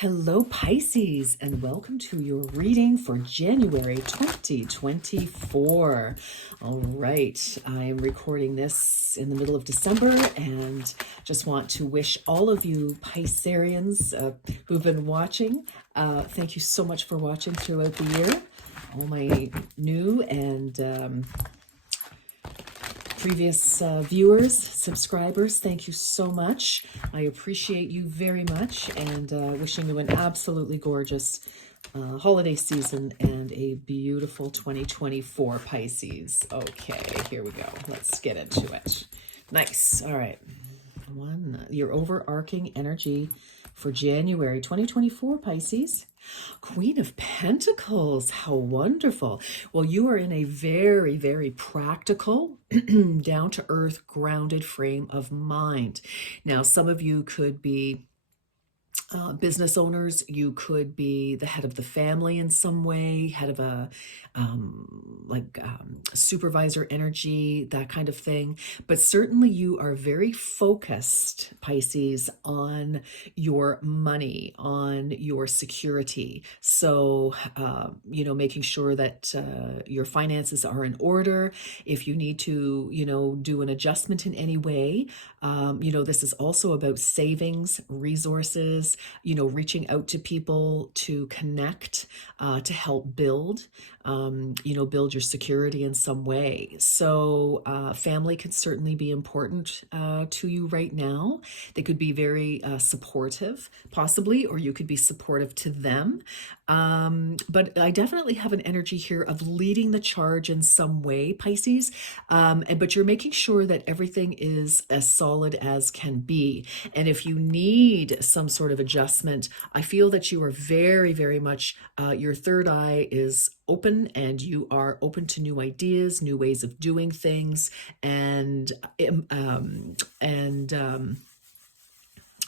Hello, Pisces, and welcome to your reading for January 2024. All right, I am recording this in the middle of December and just want to wish all of you Pisceans who've been watching, thank you so much for watching throughout the year. All my new and previous viewers, subscribers, thank you so much. I appreciate you very much, and wishing you an absolutely gorgeous holiday season and a beautiful 2024, Pisces. Okay, here we go. Let's get into it. Nice. All right. Your overarching energy for January 2024, Pisces. Queen of Pentacles, how wonderful. Well, you are in a very, very practical, down to earth, grounded frame of mind. Now, some of you could be business owners. You could be the head of the family in some way, head of a supervisor energy, that kind of thing. But certainly you are very focused, Pisces, on your money, on your security. So, making sure that your finances are in order. If you need to, do an adjustment in any way, this is also about savings, resources, reaching out to people to connect, to help build, build your security in some way. So family could certainly be important to you right now. They could be very supportive, possibly, or you could be supportive to them. But I definitely have an energy here of leading the charge in some way, Pisces. But you're making sure that everything is as solid as can be. And if you need some sort of adjustment, I feel that you are very, very much, your third eye is open, and you are open to new ideas, new ways of doing things, and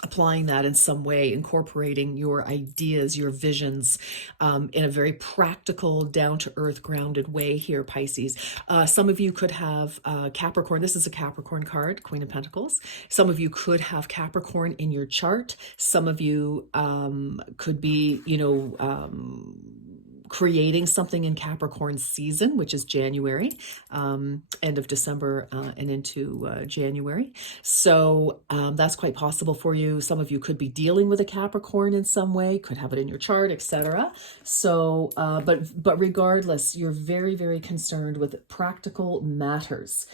applying that in some way, incorporating your ideas, your visions, in a very practical, down-to-earth, grounded way here, Pisces. Some of you could have Capricorn. This is a Capricorn card, Queen of Pentacles. Some of you could have Capricorn in your chart. Some of you could be, creating something in Capricorn season, which is January, end of December and into January. So that's quite possible for you. Some of you could be dealing with a Capricorn in some way, could have it in your chart, etc. So, but regardless, you're very, very concerned with practical matters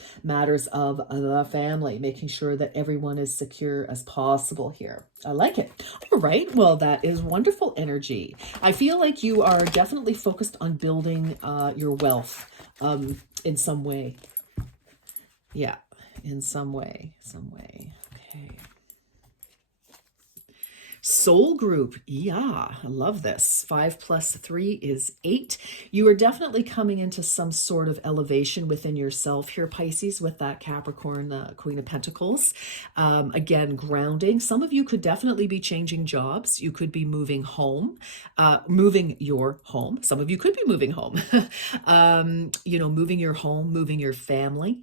of the family, making sure that everyone is secure as possible here. I like it. All right. Well, that is wonderful energy. I feel like you are definitely focused on building your wealth in some way. Yeah, in some way. Okay. Soul group. Yeah, I love this. 5 plus 3 is 8. You are definitely coming into some sort of elevation within yourself here, Pisces, with that Capricorn, Queen of Pentacles. Again, grounding. Some of you could definitely be changing jobs. You could be moving home, moving your home. Some of you could be moving home, moving your home, moving your family,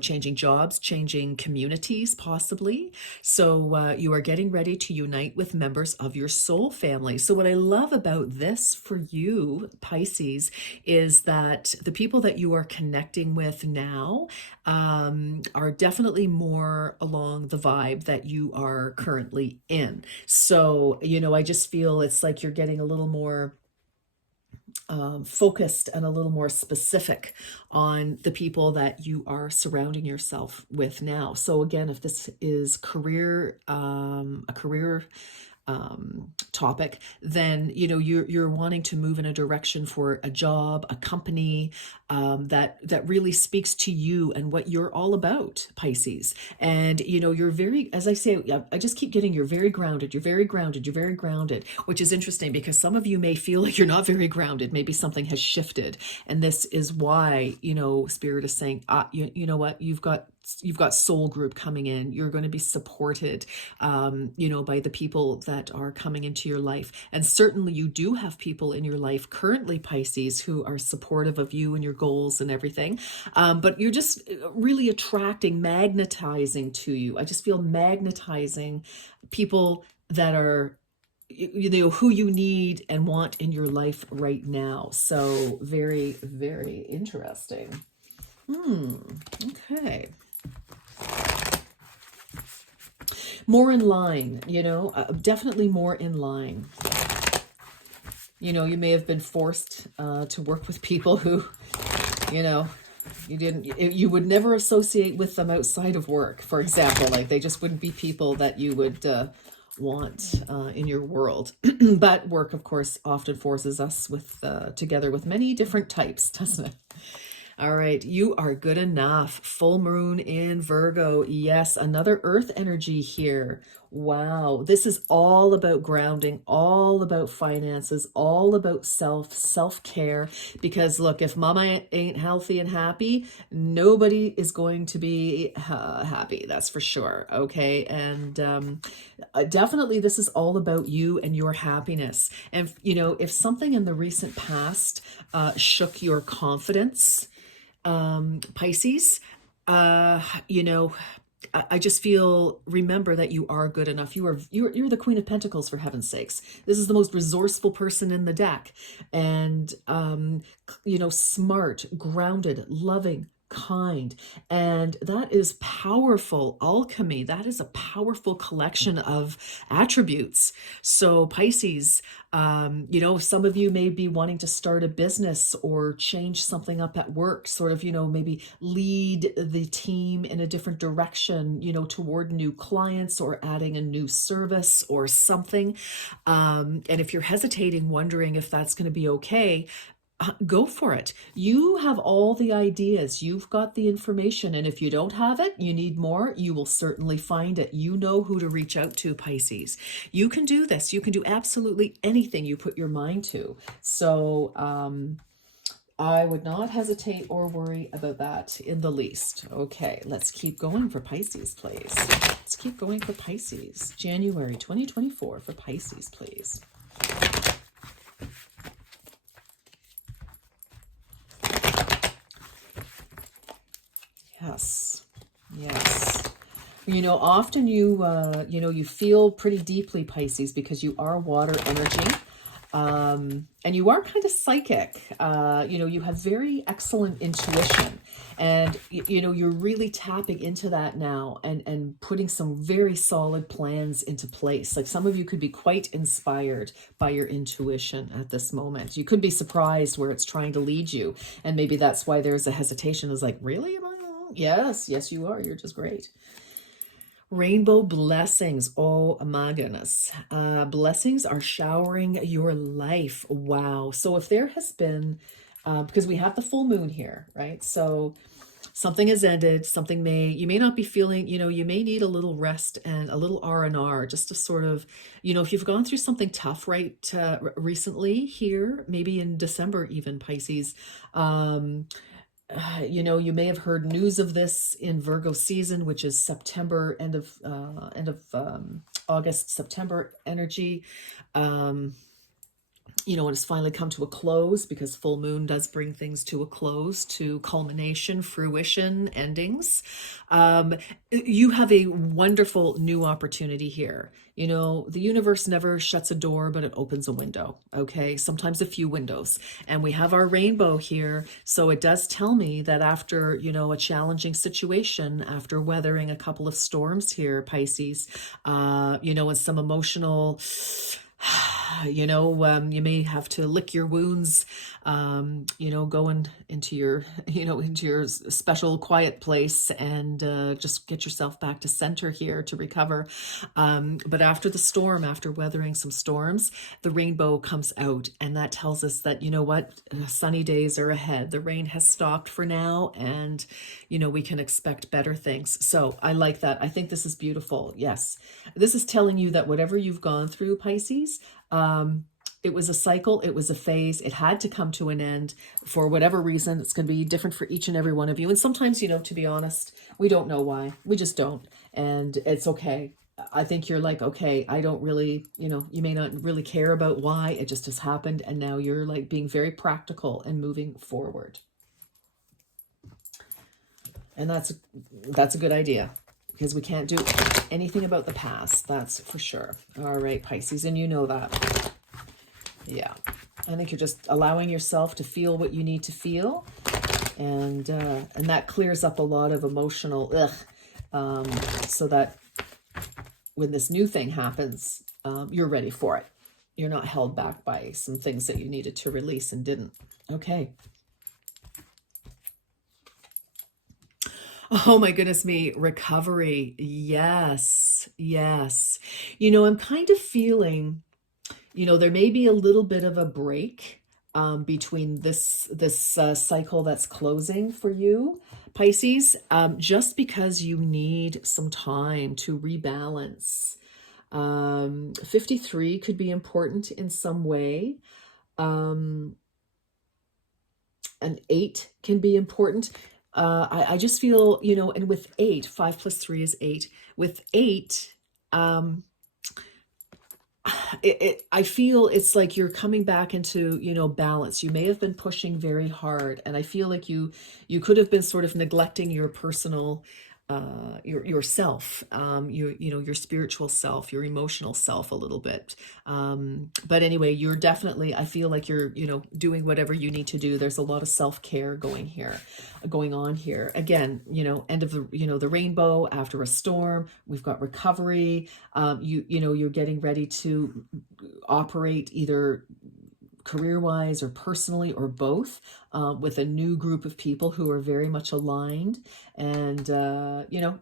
changing jobs, changing communities, possibly. So you are getting ready to unite with members of your soul family. So what I love about this for you, Pisces, is that the people that you are connecting with now are definitely more along the vibe that you are currently in. So, I just feel it's like you're getting a little more focused and a little more specific on the people that you are surrounding yourself with now. So again, if this is a career topic, then you're wanting to move in a direction for a job, a company that really speaks to you and what you're all about, Pisces. And you're very, as I say, I just keep getting you're very grounded, which is interesting because some of you may feel like you're not very grounded. Maybe something has shifted, and this is why Spirit is saying, you know what, you've got you've got soul group coming in. You're going to be supported, by the people that are coming into your life. And certainly you do have people in your life currently, Pisces, who are supportive of you and your goals and everything. But you're just really attracting, magnetizing to you. I just feel magnetizing people that are who you need and want in your life right now. So very, very interesting. Okay. More in line, definitely more in line. You may have been forced to work with people who, you would never associate with them outside of work, for example. Like, they just wouldn't be people that you would want in your world. But work, of course, often forces us together with many different types, doesn't it? All right, you are good enough. Full moon in Virgo. Yes, another earth energy here. Wow, this is all about grounding, all about finances, all about self-care. Because look, if mama ain't healthy and happy, nobody is going to be happy. That's for sure. Okay, and definitely this is all about you and your happiness. And if something in the recent past shook your confidence, Pisces, I just feel, remember that you are good enough. You're the Queen of Pentacles, for heaven's sakes. This is the most resourceful person in the deck, and smart, grounded, loving, kind, and that is powerful alchemy. That is a powerful collection of attributes. So Pisces, some of you may be wanting to start a business or change something up at work, sort of, maybe lead the team in a different direction, toward new clients or adding a new service or something. And if you're hesitating, wondering if that's going to be okay, go for it. You have all the ideas. You've got the information. And if you don't have it, you need more, you will certainly find it. You know who to reach out to, Pisces. You can do this. You can do absolutely anything you put your mind to. So I would not hesitate or worry about that in the least. Okay, let's keep going for Pisces, please. Let's keep going for Pisces. January 2024 for Pisces, please. Yes. Yes. Often you feel pretty deeply, Pisces, because you are water energy. And you are kind of psychic. You have very excellent intuition, and you're really tapping into that now and putting some very solid plans into place. Like, some of you could be quite inspired by your intuition at this moment. You could be surprised where it's trying to lead you. And maybe that's why there's a hesitation. Is like, really? Am I? Yes, you are. You're just great. Rainbow blessings. Oh my goodness. Blessings are showering your life. Wow. So if there has been, because we have the full moon here, right? So something has ended. You may not be feeling, you may need a little rest and a little R&R, just to sort of, if you've gone through something tough, right, recently here, maybe in December even, Pisces, you may have heard news of this in Virgo season, which is September, end of August, September energy. And it's finally come to a close, because full moon does bring things to a close, to culmination, fruition, endings. You have a wonderful new opportunity here. The universe never shuts a door, but it opens a window. Okay, sometimes a few windows. And we have our rainbow here. So it does tell me that after, a challenging situation, after weathering a couple of storms here, Pisces, and some emotional, you may have to lick your wounds, going into your, into your special quiet place, and just get yourself back to center here to recover. But after the storm, after weathering some storms, the rainbow comes out, and that tells us that, sunny days are ahead. The rain has stopped for now, and, we can expect better things. So I like that. I think this is beautiful. Yes. This is telling you that whatever you've gone through, Pisces, It was a cycle. It was a phase. It had to come to an end for whatever reason. It's going to be different for each and every one of you. And sometimes, to be honest, we don't know why. We just don't. And it's okay. I think you're like, okay, I don't really, you may not really care about why. It just has happened. And now you're like being very practical and moving forward. And that's a good idea, because we can't do anything about the past. That's for sure. All right, Pisces. And you know that. Yeah. I think you're just allowing yourself to feel what you need to feel. And that clears up a lot of emotional so that when this new thing happens, you're ready for it. You're not held back by some things that you needed to release and didn't. Okay. Oh my goodness me, recovery. Yes, yes. I'm kind of feeling, there may be a little bit of a break between this cycle that's closing for you, Pisces, just because you need some time to rebalance. 53 could be important in some way. An 8 can be important. I just feel, and with 8, 5 plus 3 is 8. With 8, I feel it's like you're coming back into, balance. You may have been pushing very hard, and I feel like you could have been sort of neglecting your personal, yourself, your spiritual self, your emotional self a little bit. But anyway, you're definitely, I feel like you're, doing whatever you need to do. There's a lot of self-care going on here. Again, end of the rainbow after a storm. We've got recovery. You're getting ready to operate either career-wise or personally or both, with a new group of people who are very much aligned. And,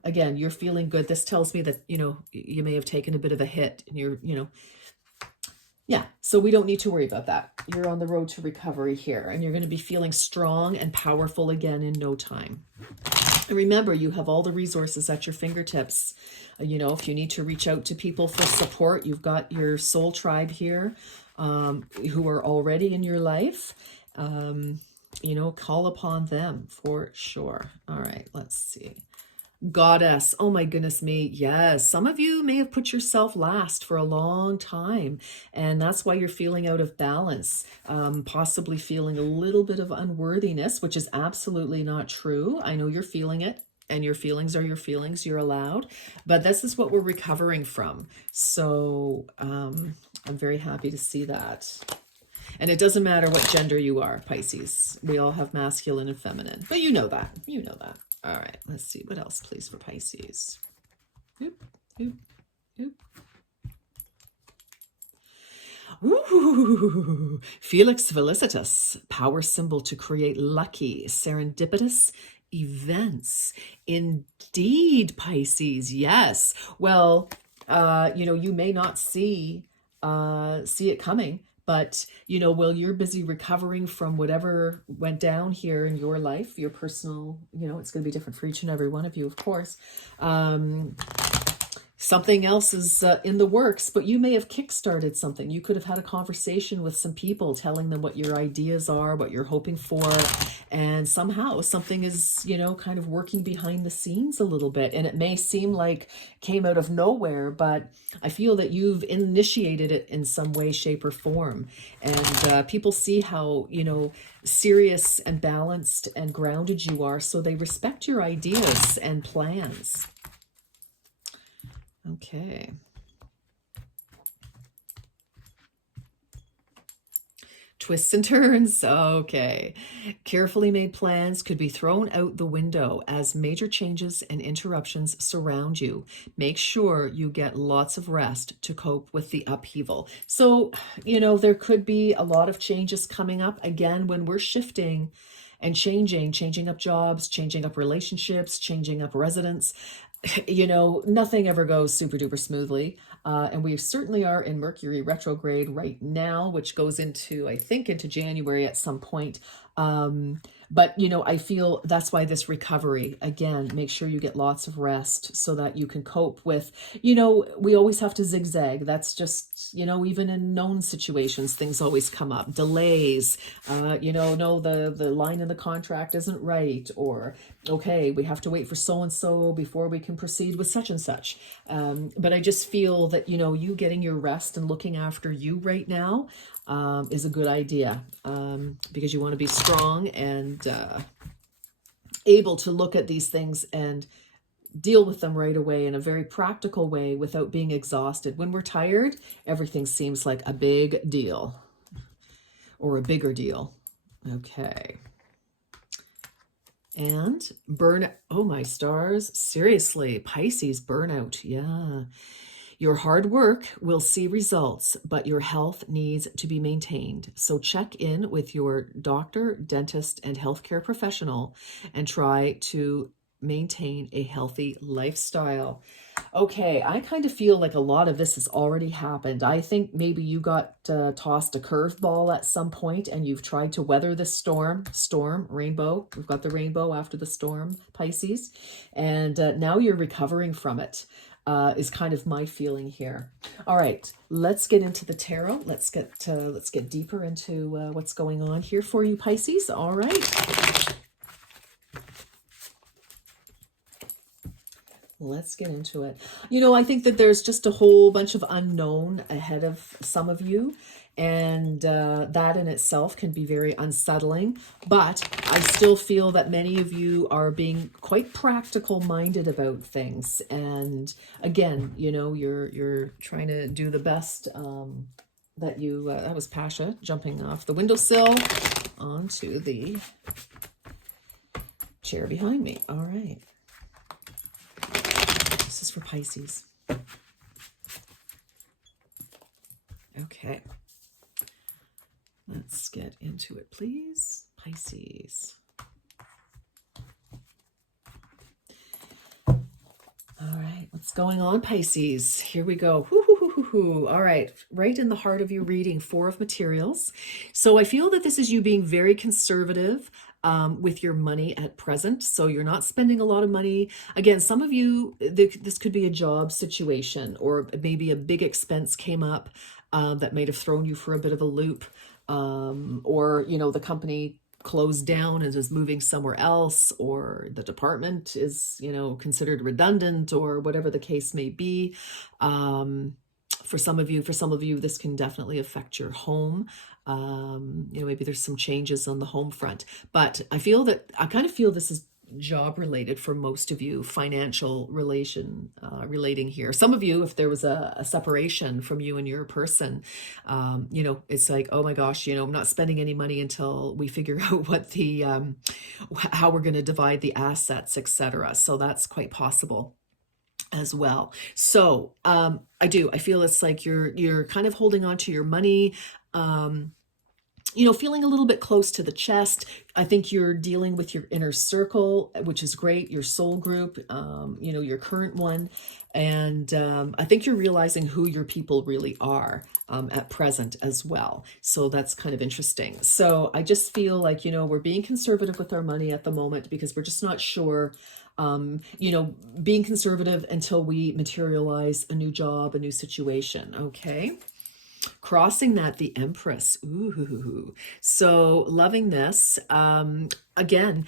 again, you're feeling good. This tells me that, you may have taken a bit of a hit, and you're, yeah, so we don't need to worry about that. You're on the road to recovery here, and you're going to be feeling strong and powerful again in no time. And remember, you have all the resources at your fingertips. If you need to reach out to people for support, you've got your soul tribe here, who are already in your life. Call upon them for sure. All right, let's see. Goddess. Oh my goodness me. Yes. Some of you may have put yourself last for a long time, and that's why you're feeling out of balance, possibly feeling a little bit of unworthiness, which is absolutely not true. I know you're feeling it, and your feelings are your feelings. You're allowed, but this is what we're recovering from. So I'm very happy to see that. And it doesn't matter what gender you are, Pisces. We all have masculine and feminine, but you know that. All right, let's see. What else, please, for Pisces? Oop, oop, oop. Ooh, Felix Felicitas, power symbol to create lucky, serendipitous events. Indeed, Pisces, yes. Well, you may not see it coming, but, while you're busy recovering from whatever went down here in your life, your personal, it's going to be different for each and every one of you, of course. Something else is in the works, but you may have kickstarted something. You could have had a conversation with some people, telling them what your ideas are, what you're hoping for, and somehow something is, kind of working behind the scenes a little bit. And it may seem like it came out of nowhere, but I feel that you've initiated it in some way, shape, or form. And people see how, serious and balanced and grounded you are, so they respect your ideas and plans. Okay. Twists and turns. Okay. Carefully made plans could be thrown out the window as major changes and interruptions surround you. Make sure you get lots of rest to cope with the upheaval. So, there could be a lot of changes coming up. Again, when we're shifting and changing up jobs, changing up relationships, changing up residence, nothing ever goes super duper smoothly. And we certainly are in Mercury retrograde right now, which goes into January at some point. But, I feel that's why this recovery, again, make sure you get lots of rest so that you can cope with, we always have to zigzag. That's just You know, even in known situations, things always come up. Delays, you know, no, the line in the contract isn't right, or, okay, we have to wait for so-and-so before we can proceed with such and such. But I just feel that, you know, you getting your rest and looking after you right now is a good idea, because you want to be strong and able to look at these things and deal with them right away in a very practical way without being exhausted. When we're tired, everything seems like a big deal or a bigger deal. Okay. And oh my stars, seriously, Pisces burnout. Yeah. Your hard work will see results, but your health needs to be maintained. So check in with your doctor, dentist, and healthcare professional and try to maintain a healthy lifestyle. Okay, I kind of feel like a lot of this has already happened. I think maybe you got tossed a curveball at some point and you've tried to weather this storm, rainbow. We've got the rainbow after the storm, Pisces. And now you're recovering from it. Is kind of my feeling here. All right, let's get into the tarot. Let's get deeper into what's going on here for you, Pisces. All right. Let's get into it. You know, I think that there's just a whole bunch of unknown ahead of some of you. And that in itself can be very unsettling. But I still feel that many of you are being quite practical minded about things. And again, you know, you're trying to do the best that you, that was Pasha jumping off the windowsill onto the chair behind me. All right. This is for Pisces. Okay. Let's get into it, please. Pisces. All right, what's going on, Pisces? Here we go. All right, right in the heart of your reading, 4 of Materials. So I feel that this is you being very conservative with your money at present. So you're not spending a lot of money. Again, some of you, this could be a job situation, or maybe a big expense came up that might have thrown you for a bit of a loop. Or, you know, the company closed down and is moving somewhere else, or the department is, you know, considered redundant, or whatever the case may be. For some of you, this can definitely affect your home. You know, maybe there's some changes on the home front, but I kind of feel this is job related for most of you, financial relating here. Some of you, if there was a separation from you and your person, you know, it's like, oh my gosh, you know, I'm not spending any money until we figure out what the how we're going to divide the assets, etc. So that's quite possible as well. So I feel it's like you're kind of holding on to your money, you know, feeling a little bit close to the chest. I think you're dealing with your inner circle, which is great, your soul group, you know, your current one. And I think you're realizing who your people really are at present as well. So that's kind of interesting. So I just feel like, you know, we're being conservative with our money at the moment because we're just not sure, you know, being conservative until we materialize a new job, a new situation. Okay. Crossing that, the Empress. Ooh. So loving this. Again,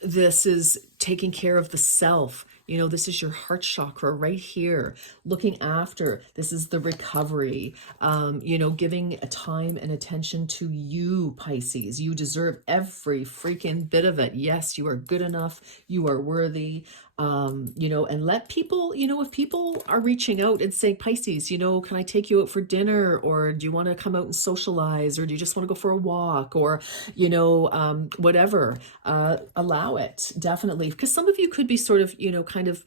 this is taking care of the self. You know, this is your heart chakra right here, looking after. This is the recovery, you know, giving a time and attention to you, Pisces. You deserve every freaking bit of it. Yes, you are good enough. You are worthy. You know, and let people, you know, if people are reaching out and saying, Pisces, you know, can I take you out for dinner? Or do you want to come out and socialize? Or do you just want to go for a walk? Or, you know, whatever, allow it, definitely. Because some of you could be sort of, you know, kind of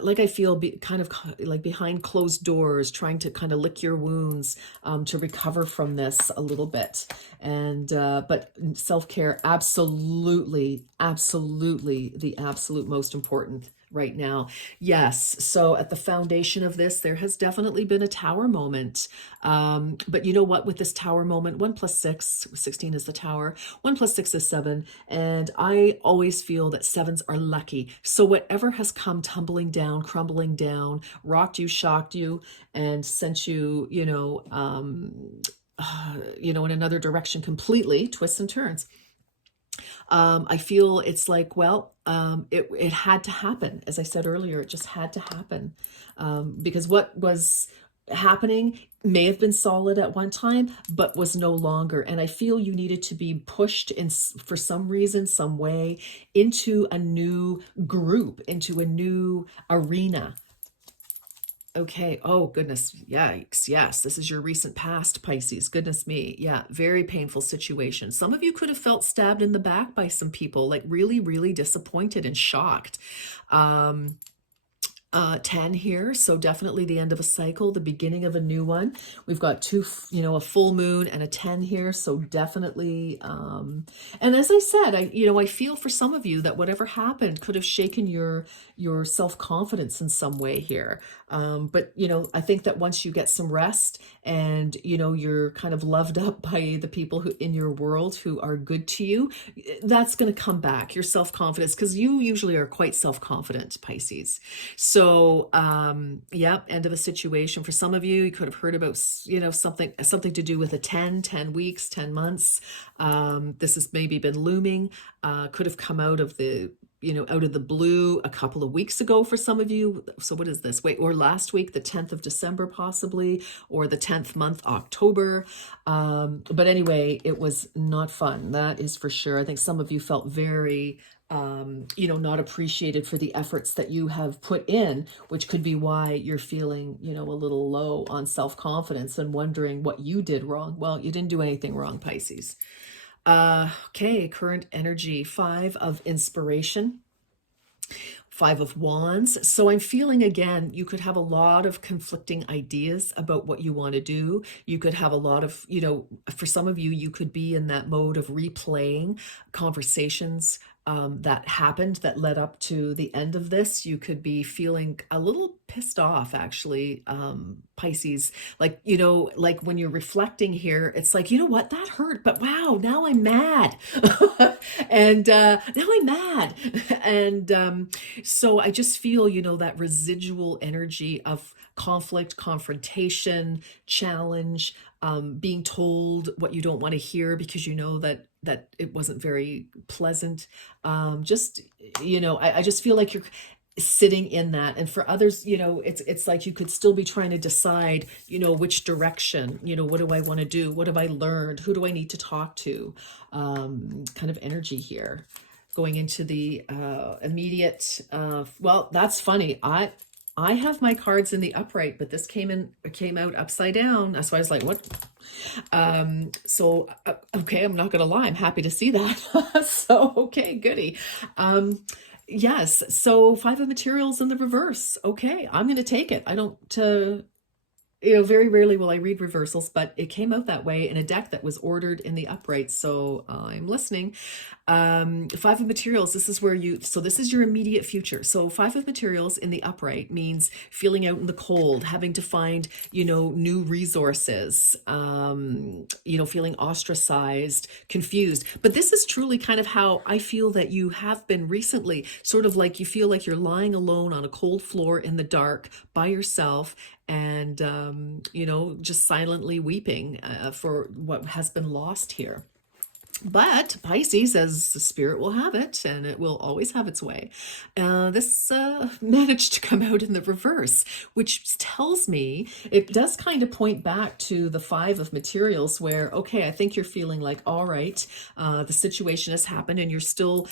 like I feel kind of like behind closed doors, trying to kind of lick your wounds to recover from this a little bit. And but self-care, absolutely the absolute most important right now. Yes. So at the foundation of this, there has definitely been a tower moment. But you know what? With this tower moment, 1 plus 6, 16 is the tower. 1 plus 6 is 7. And I always feel that sevens are lucky. So whatever has come tumbling down, crumbling down, rocked you, shocked you, and sent you, in another direction completely, twists and turns. I feel it's like, well, it had to happen. As I said earlier, it just had to happen, because what was happening may have been solid at one time, but was no longer. And I feel you needed to be pushed in for some reason, some way, into a new group, into a new arena. Okay. Oh, goodness. Yikes. Yes. This is your recent past, Pisces. Goodness me. Yeah. Very painful situation. Some of you could have felt stabbed in the back by some people, like really, really disappointed and shocked. 10 here, so definitely the end of a cycle, the beginning of a new one. We've got a full moon and a 10 here, so definitely. And as I said, I feel for some of you that whatever happened could have shaken your self-confidence in some way here. But I think that once you get some rest and you're kind of loved up by the people who in your world who are good to you, that's going to come back, your self-confidence, because you usually are quite self-confident, Pisces. So, yep, end of a situation. For some of you, you could have heard about, something to do with a 10 weeks, 10 months. This has maybe been looming, could have come out of the blue a couple of weeks ago for some of you. So what is this? Wait, or last week, the 10th of December, possibly, or the 10th month, October. But anyway, it was not fun. That is for sure. I think some of you felt very, not appreciated for the efforts that you have put in, which could be why you're feeling, a little low on self-confidence and wondering what you did wrong. Well, you didn't do anything wrong, Pisces. Okay, current energy, 5 of inspiration, 5 of wands. So I'm feeling, again, you could have a lot of conflicting ideas about what you want to do. You could have a lot of, for some of you, you could be in that mode of replaying conversations that happened that led up to the end of this. You could be feeling a little pissed off, actually, Pisces. Like, like when you're reflecting here, it's like, you know what, that hurt, but wow, now I'm mad. And now I'm mad. And so I just feel, that residual energy of conflict, confrontation, challenge, being told what you don't want to hear because you know that it wasn't very pleasant. I just feel like you're sitting in that. And for others, it's like you could still be trying to decide, which direction, what do I want to do? What have I learned? Who do I need to talk to? Kind of energy here. Going into the immediate, well, that's funny. I have my cards in the upright, but this came out upside down. That's why I was like, what? Okay, I'm not gonna lie, I'm happy to see that. So, okay, goody. Yes, so 5 of materials in the reverse. Okay, I'm gonna take it. I don't, very rarely will I read reversals, but it came out that way in a deck that was ordered in the upright. So I'm listening. 5 of materials. This is this is your immediate future. So 5 of materials in the upright means feeling out in the cold, having to find, new resources, feeling ostracized, confused. But this is truly kind of how I feel that you have been recently, sort of like you feel like you're lying alone on a cold floor in the dark by yourself, and just silently weeping for what has been lost here. But Pisces, as the spirit will have it, and it will always have its way, this managed to come out in the reverse, which tells me it does kind of point back to the 5 of materials where, okay, I think you're feeling like, all right, the situation has happened and you're still,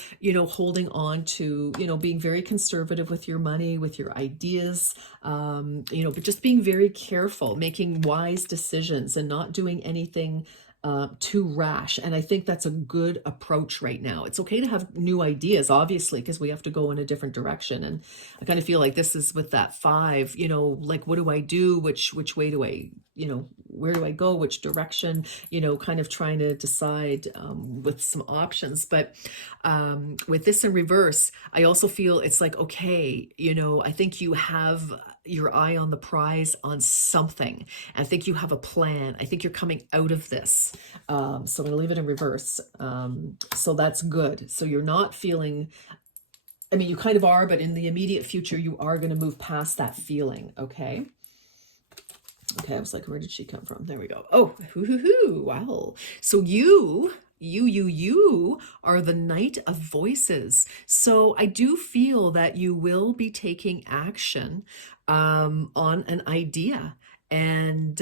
holding on to, being very conservative with your money, with your ideas, but just being very careful, making wise decisions and not doing anything too rash. And I think that's a good approach right now. It's okay to have new ideas, obviously, because we have to go in a different direction. And I kind of feel like this is with that 5, like, what do I do? Which way do I where do I go, which direction, kind of trying to decide with some options. But with this in reverse, I also feel it's like, okay, I think you have your eye on the prize on something. I think you have a plan. I think you're coming out of this. So I'm going to leave it in reverse. So that's good. So you're not feeling, I mean, you kind of are, but in the immediate future, you are going to move past that feeling. Okay. Okay, I was like, where did she come from? There we go. Oh, wow. So you are the Knight of Voices. So I do feel that you will be taking action on an idea and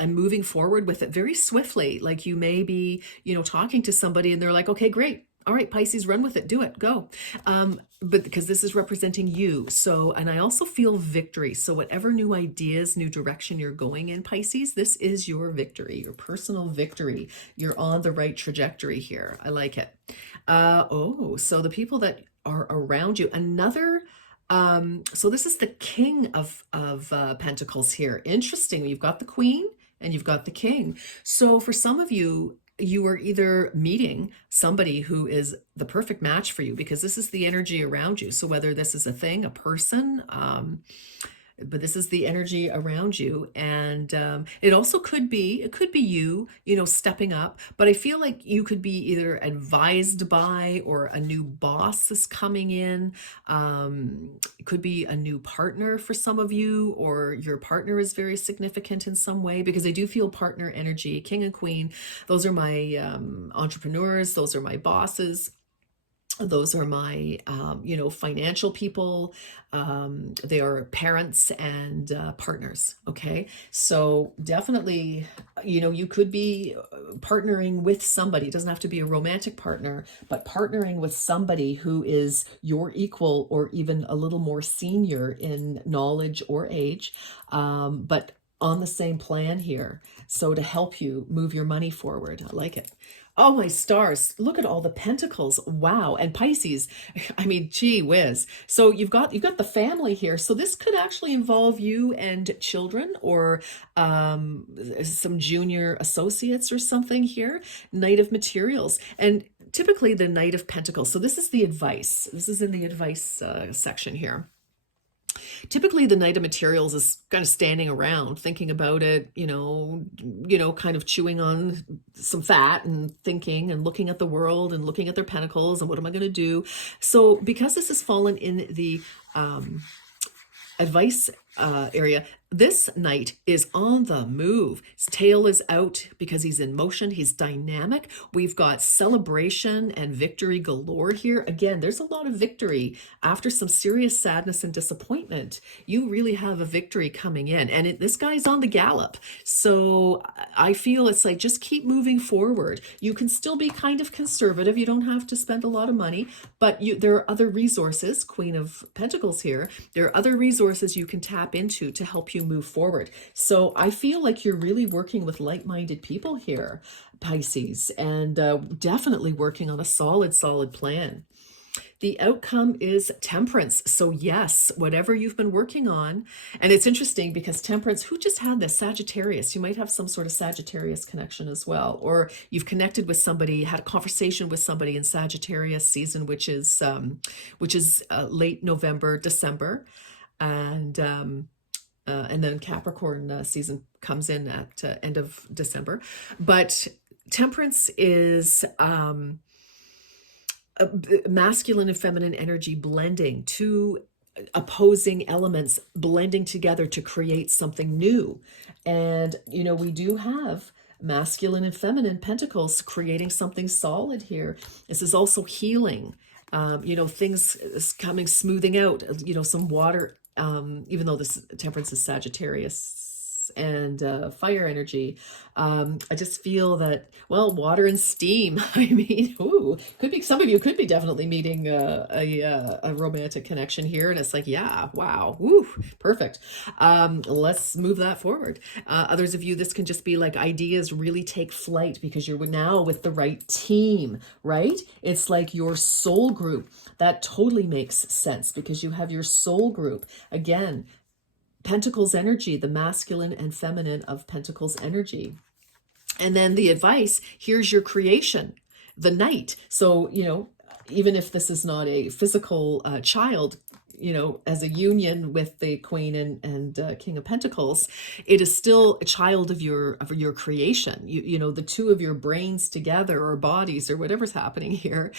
moving forward with it very swiftly. Like you may be, talking to somebody and they're like, okay, great. All right, Pisces, run with it. Do it. Go. But because this is representing you. So, and I also feel victory. So whatever new ideas, new direction you're going in, Pisces, this is your victory, your personal victory. You're on the right trajectory here. I like it. So the people that are around you, so this is the King of Pentacles here. Interesting. You've got the Queen and you've got the King. So for some of you, you are either meeting somebody who is the perfect match for you, because this is the energy around you. So whether this is a thing, a person, but this is the energy around you. And it also could be you, stepping up. But I feel like you could be either advised by, or a new boss is coming in. It could be a new partner for some of you, or your partner is very significant in some way, because I do feel partner energy. King and Queen, those are my entrepreneurs. Those are my bosses. Those are my, financial people. They are parents and partners. Okay. So definitely, you could be partnering with somebody. It doesn't have to be a romantic partner, but partnering with somebody who is your equal, or even a little more senior in knowledge or age, but on the same plan here. So to help you move your money forward. I like it. Oh, my stars. Look at all the pentacles. Wow. And Pisces, I mean, gee whiz. So you've got the family here. So this could actually involve you and children, or some junior associates or something here. Knight of Materials. And typically the Knight of Pentacles. So this is the advice. This is in the advice section here. Typically the Knight of Materials is kind of standing around thinking about it, kind of chewing on some fat and thinking and looking at the world and looking at their pentacles and what am I going to do? So because this has fallen in the advice area, this knight is on the move. His tail is out because he's in motion. He's dynamic. We've got celebration and victory galore here. Again, there's a lot of victory after some serious sadness and disappointment. You really have a victory coming in, and this guy's on the gallop. So I feel it's like, just keep moving forward. You can still be kind of conservative. You don't have to spend a lot of money, but there are other resources. Queen of Pentacles here. There are other resources you can tap into to help you move forward. So I feel like you're really working with like-minded people here, Pisces, and definitely working on a solid plan. The outcome is Temperance. So yes, whatever you've been working on. And it's interesting because Temperance, who just had this? Sagittarius. You might have some sort of Sagittarius connection as well. Or you've connected with somebody, had a conversation with somebody in Sagittarius season, which is late November, December. And then Capricorn season comes in at end of December. But Temperance is masculine and feminine energy blending, two opposing elements blending together to create something new. And, we do have masculine and feminine pentacles creating something solid here. This is also healing. Things is coming, smoothing out, some water, even though this Temperance is Sagittarius and fire energy. I just feel that, water and steam. I mean, could be, some of you could be definitely meeting a romantic connection here, and it's like, yeah, wow, perfect. Let's move that forward. Others of you, this can just be like ideas really take flight because you're now with the right team, right? It's like your soul group. That totally makes sense because you have your soul group. Again, Pentacles energy, the masculine and feminine of Pentacles energy. And then the advice, here's your creation, the knight. So, even if this is not a physical child, as a union with the Queen and King of Pentacles, it is still a child of your creation. The two of your brains together, or bodies, or whatever's happening here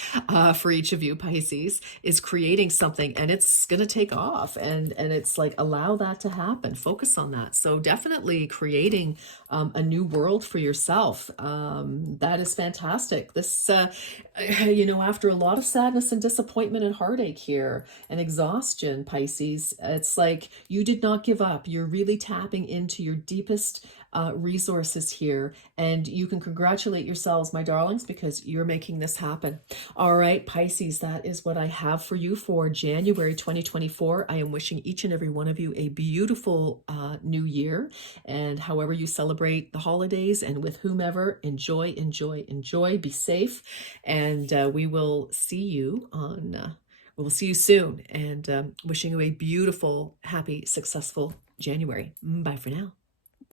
for each of you, Pisces, is creating something, and it's going to take off. And it's like, allow that to happen. Focus on that. So definitely creating a new world for yourself. That is fantastic. This, after a lot of sadness and disappointment and heartache here and exhaustion, Pisces, it's like you did not give up. You're really tapping into your deepest resources here, and you can congratulate yourselves, my darlings, because you're making this happen. All right, Pisces, that is what I have for you for January 2024. I am wishing each and every one of you a beautiful new year, and however you celebrate the holidays and with whomever, enjoy, enjoy, enjoy. Be safe, and we will see you on. We'll see you soon, and wishing you a beautiful, happy, successful January. Bye for now.